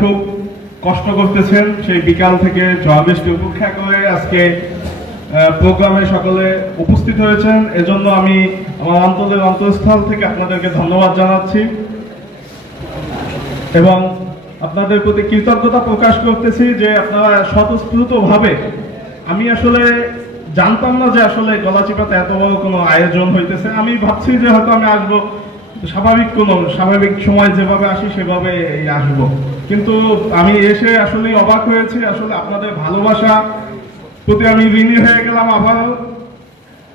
খুব কষ্ট করতেছেন, সেই বিকাল থেকে ঝড় বৃষ্টি উপেক্ষা করে আজকে প্রোগ্রামে সকলে উপস্থিত হয়েছেন। এজন্য আমি আমার অন্তঃস্থল থেকে আপনাদেরকে ধন্যবাদ জানাচ্ছি এবং আপনাদের প্রতি কৃতজ্ঞতা প্রকাশ করতেছি যে আপনারা স্বতঃস্ফূর্তভাবে, আমি আসলে জানতাম না যে আসলে গলাচিপাতে এত বড় কোনো আয়োজন হইতেছে। আমি ভাবছি যে হয়তো আমি আসবো স্বাভাবিক সময় যেভাবে আসি সেভাবে আসবো, কিন্তু আমি এসে আসলে অবাক হয়েছি। আসলে আপনাদের ভালোবাসা প্রতি আমি ঋণী হয়ে গেলাম। আবার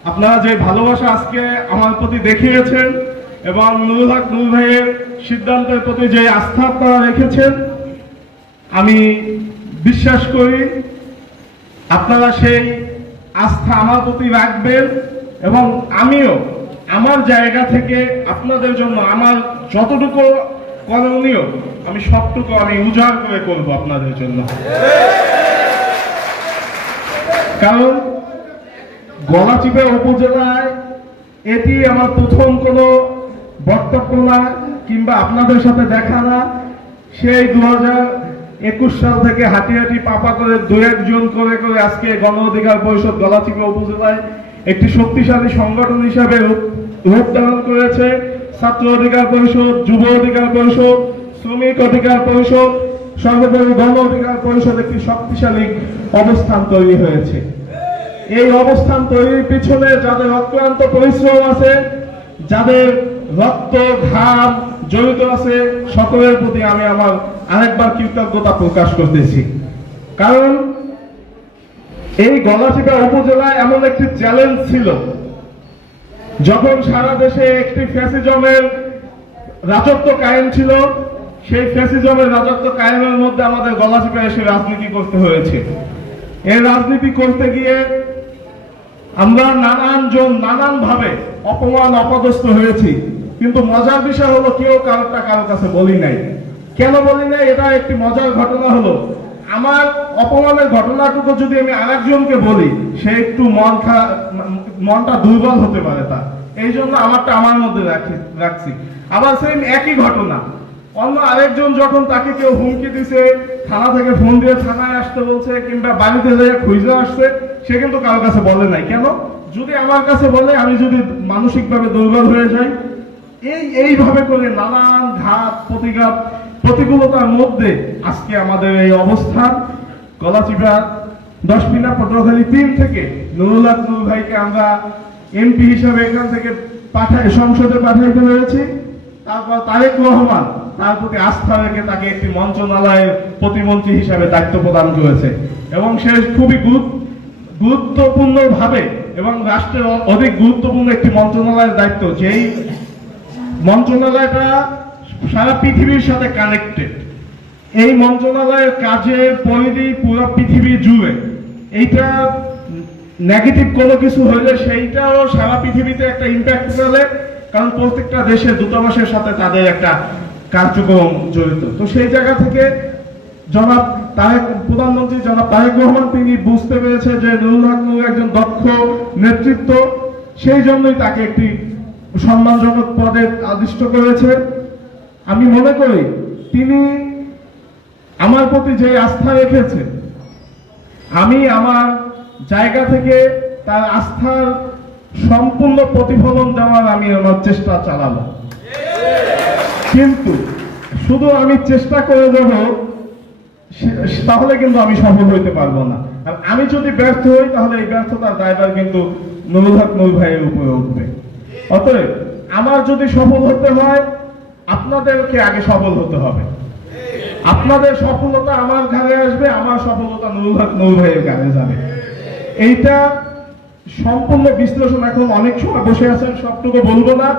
আপনারা যে ভালোবাসা আজকে আমার প্রতি দেখিয়েছেন এবং নুরুল হক নূর ভাইয়ের সিদ্ধান্তের প্রতি যে আস্থা আপনারা রেখেছেন, আমি বিশ্বাস করি আপনারা সেই আস্থা আমার প্রতি রাখবেন এবং আমিও আমার জায়গা থেকে আপনাদের জন্য আমার যতটুকু করণীয় আমি সবটুকু আমি উজাড় করে করব আপনাদের জন্য। কারণ গলাচিপা উপজেলায় এটি আমার প্রথম কোনো বক্তব্য না কিংবা আপনাদের সাথে দেখা না। সেই 2021 সাল থেকে হাঁটি হাঁটি পাপা করে দু একজন করে করে আজকে গণ অধিকার পরিষদ গলাচিপা উপজেলায় একটি শক্তিশালী সংগঠন হিসাবে রূপ ধারণ করেছে। ছাত্র অধিকার পরিষদ, যুব অধিকার পরিষদ, শ্রমিক অধিকার পরিষদ, সর্বোপরি গণ অধিকার পরিষদ একটি শক্তিশালী অবস্থান তৈরি হয়েছে। এই অবস্থান তৈরির পিছনে যাদের অক্লান্ত পরিশ্রম আছে, যাদের রক্ত ঘাম জড়িত আছে, সকলের প্রতি আমি আমার আরেকবার কৃতজ্ঞতা প্রকাশ করতেছি। কারণ এই গলাচিপা উপজেলায় এমন একটি চ্যালেঞ্জ ছিল, যখন সারা দেশে একটি ফ্যাসিজমের রাজত্ব কায়েম ছিল, সেই ফ্যাসিজমের রাজত্ব কায়েমের মধ্যে আমাদের গলাচিপা এসে রাজনীতি করতে হয়েছে। এই রাজনীতি করতে গিয়ে আমরা নানান ভাবে অপমান অপদস্থ হয়েছি, কিন্তু মজার বিষয় হলো কেউ কারোটা কারো কাছে বলি নাই। কেন বলি নাই? এটা একটি মজার ঘটনা হলো, আমার অপমানের ঘটনাটুকু যদি আমি আরেকজনকে বলি, সে একটু মনটা দুর্বল হতে পারে তার, এই জন্য আমারটা আমার মধ্যে রাখছি। আবার সেই একই ঘটনা অন্য আরেকজন যখন তাকে কেউ হুমকি দিছে, থানা থেকে ফোন দিয়ে থানায় আসতে বলছে কিংবা বাড়িতে যেয়ে খুঁজে আসছে, সে কিন্তু কারো কাছে বলে নাই। কেন? যদি আমার কাছে বলে, আমি যদি মানসিকভাবে দুর্বল হয়ে যাই। এইভাবে করে নানান ঘাত প্রতিঘাত প্রতিকূলতার মধ্যে আজকে আমাদের এই অবস্থান। গলাচিপা 10 মিনা পটুয়াখালী 3 থেকে নুরুল হক নূর ভাইকে আমরা এমপি হিসাবে এখান থেকে সংসদে পাঠাইতে পেরেছি। তারপর তারেক রহমান তার প্রতি আস্থা রেখে তাকে একটি মন্ত্রণালয়ের প্রতিমন্ত্রী হিসাবে দায়িত্ব প্রদান করেছে এবং সে খুবই গুরুত্বপূর্ণ ভাবে এবং রাষ্ট্রের অধিক গুরুত্বপূর্ণ একটি মন্ত্রণালয়ের দায়িত্ব, যেই মন্ত্রণালয়টা সারা পৃথিবীর সাথে কানেক্টেড। এই মন্ত্রণালয়ের কাজের পরিধি পুরো পৃথিবী জুড়ে। এইটা নেগেটিভ কোনো কিছু হইলে সেইটাও সারা পৃথিবীতে একটা ইম্প্যাক্ট ফেলে, কারণ প্রত্যেকটা দেশের দূতাবাসের সাথে তাদের একটা কার্যক্রম জড়িত। তো সেই জায়গা থেকে প্রধানমন্ত্রী জনাব তারেক রহমান তিনি বুঝতে পেরেছে যে নুরুল হক নূর একজন দক্ষ নেতৃত্ব, সেই জন্যই তাকে একটি সম্মানজনক পদে আদিষ্ট করেছে। আমি মনে করি তিনি আমার প্রতি যে আস্থা রেখেছে, আমি আমার জায়গা থেকে তার আস্থার সম্পূর্ণ প্রতিফলন দেওয়ার আমি আমার চেষ্টা চালাবো। কিন্তু শুধু আমি চেষ্টা করে দেব তাহলে কিন্তু আমি সফল হইতে পারবো না। আর আমি যদি ব্যর্থ হই, তাহলে এই ব্যর্থতার দায়ভার কিন্তু নুরুল হক নূর ভাইয়ের উপরে উঠবে। অতএব আমার যদি সফল হতে হয়, আপনাদেরকে আগে সফল হতে হবে। আপনাদের সফলতা আমার ঘাড়ে আসবে, আমার সফলতা নুরুল হক নূর ভাইয়ের ঘাড়ে যাবে। এইটা সম্পূর্ণ বিশ্লেষণ এখন অনেক সময় বসে আছেন, সবটুকু বলবো না।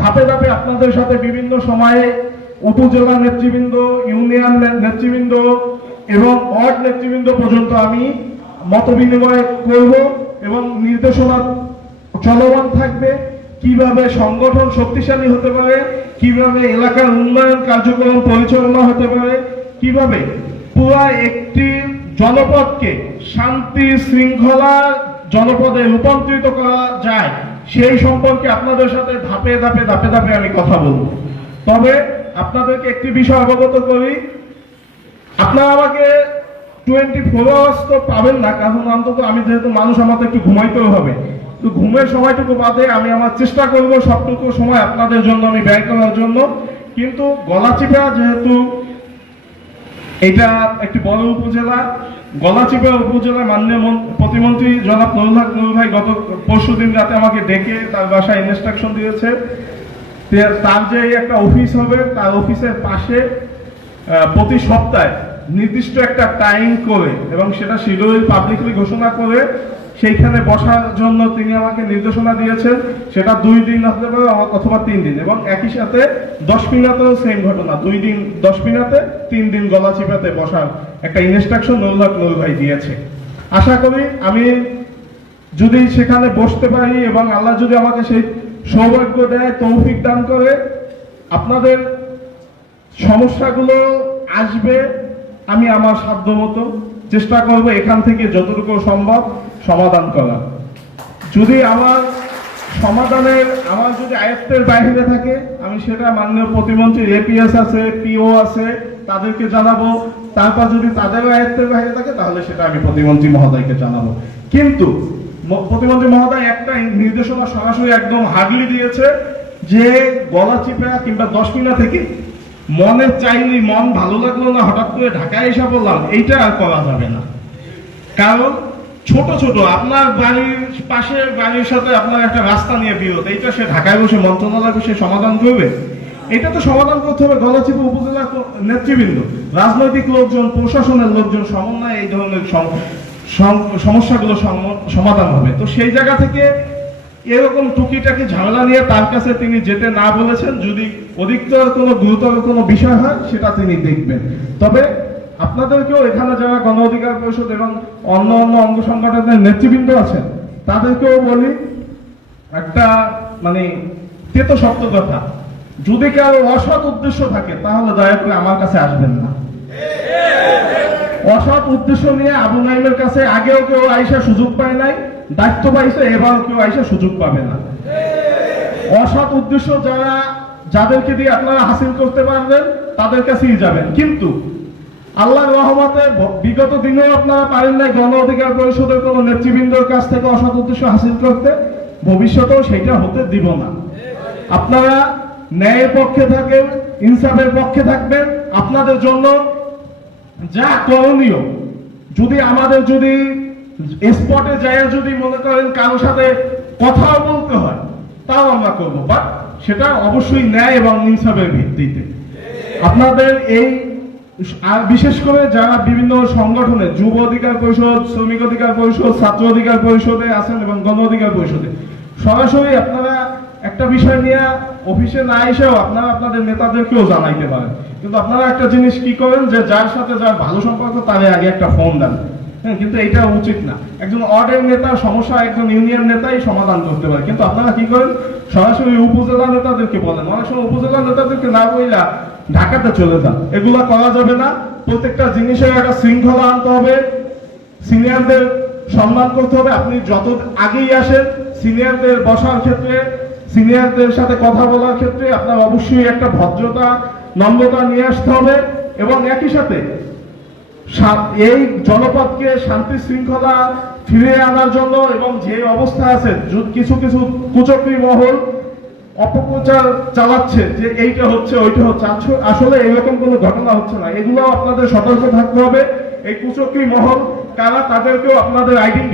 ধাপে ধাপে আপনাদের সাথে বিভিন্ন সময়ে উপজেলা নেতৃবৃন্দ, ইউনিয়ন নেতৃবৃন্দ এবং ওয়ার্ড নেতৃবৃন্দ পর্যন্ত আমি মত বিনিময় করব এবং নির্দেশনা চলমান থাকবে। কিভাবে সংগঠন শক্তিশালী হতে পারে, কিভাবে এলাকার উন্নয়ন কার্যক্রম পরিচালনা হতে পারে, কিভাবে পুরা একটি জনপদকে শান্তি শৃঙ্খলা জনপদে রূপান্তরিত করা যায়, সেই সম্পর্কে আপনাদের সাথে ধাপে ধাপে আমি কথা বলবো। তবে আপনাদেরকে একটি বিষয় অবগত করি, আপনারা আমাকে 24 আওয়ার্স তো পাবেন না, কারণ অন্তত আমি যেহেতু মানুষ, আমাকে একটু ঘুমাইতেও হবে। তো ঘুমের সময়টুকু বাদে আমি আমার চেষ্টা করব সবটুকু সময় আপনাদের জন্য আমি ব্যয় করার জন্য। কিন্তু গলাচিপা যেহেতু এটা একটি বড় উপজেলা, গলাচিপা উপজেলা মাননীয় প্রতিমন্ত্রী জনাব নুরুল হক নুর ভাই গত পরশুদিন রাতে আমাকে ডেকে তার বাসায় ইনস্ট্রাকশন দিয়েছে, তার যে একটা অফিস হবে, তার অফিসের পাশে প্রতি সপ্তাহে নির্দিষ্ট একটা টাইম করে এবং সেটা শিডিউল পাবলিকলি ঘোষণা করে সেইখানে বসার জন্য তিনি আমাকে নির্দেশনা দিয়েছেন। সেটা 2 দিন হতে পারে অথবা 3 দিন, এবং একই সাথে 10 মিনিটেও সেম ঘটনা, 2 দিন 10 মিনিটে 3 দিন গলাচিপাতে বসার একটা ইনস্ট্রাকশন নুরুল হক নুর ভাই দিয়েছে। আশা করি আমি যদি সেখানে বসতে পারি এবং আল্লাহ যদি আমাকে সেই সৌভাগ্য দেয়, তৌফিক দান করে, আপনাদের সমস্যাগুলো আসবে, আমি আমার সাধ্য মতো চেষ্টা করব এখান থেকে যতটুকু সম্ভব সমাধান করা। যদি আমার যদি আয়ত্তের বাইরে থাকে, আমি সেটা মাননীয় প্রতিমন্ত্রী এপিএস আছে, পিও আছে, তাদেরকে জানাবো। তারপর যদি তাদের আয়ত্তের বাইরে থাকে তাহলে সেটা আমি প্রতিমন্ত্রী মহোদয়কে জানাবো। কিন্তু প্রতিমন্ত্রী মহোদয় একটা নির্দেশনা সরাসরি একদম হার্ডলি দিয়েছে যে গলাচিপা কিংবা 10 মিনিট থেকে মনে চাইনি, মন ভালো লাগলো না, হঠাৎ করে ঢাকায় এসে বললাম, এইটা আর করা যাবে না। কারণ ছোট ছোট আপনার বাড়ির পাশে বাড়ির সাথে আপনার একটা রাস্তা নিয়ে বিরোধ, এইটা সে ঢাকায় বসে মন্ত্রণালয় বসে সমাধান করবে? এটা তো সমাধান করতে হবে গলাচিপা উপজেলা নেতৃবৃন্দ, রাজনৈতিক লোকজন, প্রশাসনের লোকজন সমন্বয়ে এই ধরনের সমস্যাগুলো সমাধান হবে। তো সেই জায়গা থেকে এরকম টুকিটাকি ঝামেলা নিয়ে তার কাছে তিনি যেতে না বলেছেন। যদি অধিকতর কোনো গুরুতর কোনো বিষয় হয় সেটা তিনি দেখবেন। তবে আপনাদেরকেও এখানে যারা গণ অধিকার পরিষদ এবং অন্য অন্য অঙ্গ সংগঠনের নেতৃবৃন্দ আছেন তাদেরকেও বলি একটা তেতো শক্ত কথা, যদি কারো অসৎ উদ্দেশ্য থাকে তাহলে দয়া করে আমার কাছে আসবেন না। অসৎ উদ্দেশ্য নিয়ে আবু নাইমের কাছে আগেও কেউ আইসা সুযোগ পায় নাই, দায়িত্ব পাইছে, এবার কেউ আইসা সুযোগ পাবে না। অসৎ উদ্দেশ্য যাদেরকে দিয়ে আপনারা হাসিল করতে পারবেন তাদের কাছেই যাবেন। কিন্তু আল্লাহর রহমতে বিগত দিনেও আপনারা পারেন নাই গণ অধিকার পরিষদের কোন নেতৃবৃন্দর কাছ থেকে অসৎ উদ্দেশ্য হাসিল করতে, ভবিষ্যতেও সেটা হতে দিব না। আপনারা ন্যায়ের পক্ষে থাকেন, ইনসাফের পক্ষে থাকবেন। আপনাদের জন্য যা করণীয়, যদি স্পটে যায়, যদি মনে করেন কারোর সাথে কথাও বলতে হয় তাও আমরা করবো, বাট সেটা অবশ্যই ন্যায় এবং ইনসাফের ভিত্তিতে। আপনাদের এই আর বিশেষ করে যারা বিভিন্ন সংগঠনে, যুব অধিকার পরিষদ, শ্রমিক অধিকার পরিষদ, ছাত্র অধিকার পরিষদে আছেন এবং গণ অধিকার পরিষদে, সরাসরি আপনারা একটা বিষয় নিয়ে অফিসে না এসেও আপনারা আপনাদের নেতাদেরকেও জানাইতে পারেন। কিন্তু আপনারা একটা জিনিস কি করেন যে যার সাথে যার ভালো সম্পর্ক তারে আগে একটা ফোন দেন। হ্যাঁ, কিন্তু এটা উচিত না। একজন ওয়ার্ডের নেতার সমস্যা একজন ইউনিয়ন নেতাই সমাধান করতে পারে, কিন্তু আপনারা কি করেন সরাসরি উপজেলা নেতাদেরকে বলেন। অনেক সময় উপজেলা নেতাদেরকে না বইলা ঢাকাতে চলে যান। এগুলা করা যাবে না। প্রত্যেকটা জিনিসের একটা শৃঙ্খলা আনতে হবে, সিনিয়রদের সম্মান করতে হবে। আপনি যত আগেই আসেন, সিনিয়রদের বসার ক্ষেত্রে, সিনিয়রদের সাথে কথা বলার ক্ষেত্রে আপনার অবশ্যই একটা ভদ্রতা, নম্রতা নিয়ে আসতে হবে। এবং একই সাথে এই জনপদকে শান্তি শৃঙ্খলা ফিরিয়ে আনার জন্য, এবং যে অবস্থা আছে কিছু কিছু কুচক্রী মহল অপপ্রচার চালাচ্ছে যে এইটা হচ্ছে ওইটা হচ্ছে, আসলে এরকম কোনো ঘটনা হচ্ছে না। এগুলো আপনাদের সতর্ক থাকতে হবে। এই কুচক্রী মহল কারা, তাদেরকেও আপনাদের আইডেন্টি